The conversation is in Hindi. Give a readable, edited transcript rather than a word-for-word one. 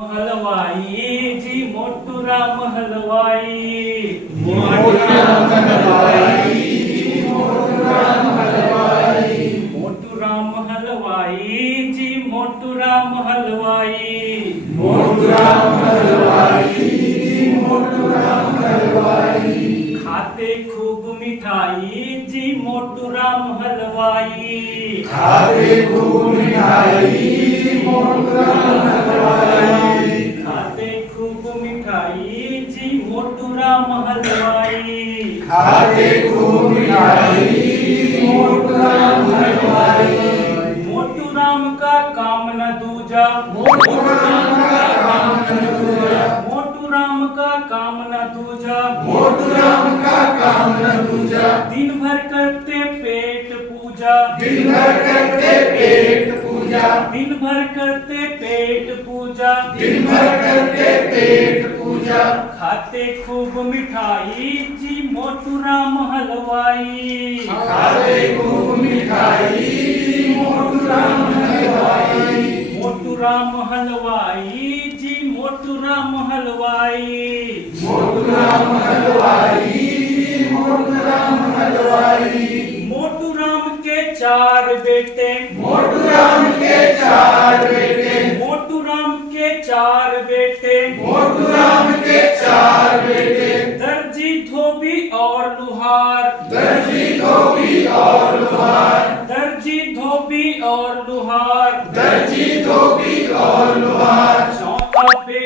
हलवाई जी मोटू राम हलवाई मोटू राम हलवाई जी मोटू राम हलवाई मोटू राम हलवाई जी मोटू राम हलवाई मोटू राम हलवाई जी मोटू राम हलवाई खाते खूब मिठाई जी मोटू राम हलवाई खाते खूब मिठाई जी मोटू राम हलवाई खाते खूब मिठाई जी मोटू राम हलवाई खाते खूब मिठाई जी मोटू राम हलवाई मोटू राम का काम न दूजा मोटू राम का काम न दूजा मोटू राम का काम न दूजा मोटू राम का काम न दूजा दिन भर करते पेट पूजा दिन भर करते पेट पूजा दिन भर करते पेट पूजा दिन भर करते पेट पूजा खाते खूब मिठाई जी मोटू राम हलवाई खाते खूब मिठाई जी मोटू राम हलवाई मोटू राम हलवाई जी मोटू राम हलवाई मोटू राम हलवाई जी मोटू राम हलवाई मोटू राम के चार बेटे मोटू राम के चार बेटे मोटू राम के चार बेटे मोटू राम के चार बेटे दर्जी धोबी और लुहार दर्जी धोबी और लोहार दर्जी धोबी और लुहार दर्जी धोबी और लोहार चौथा बेटा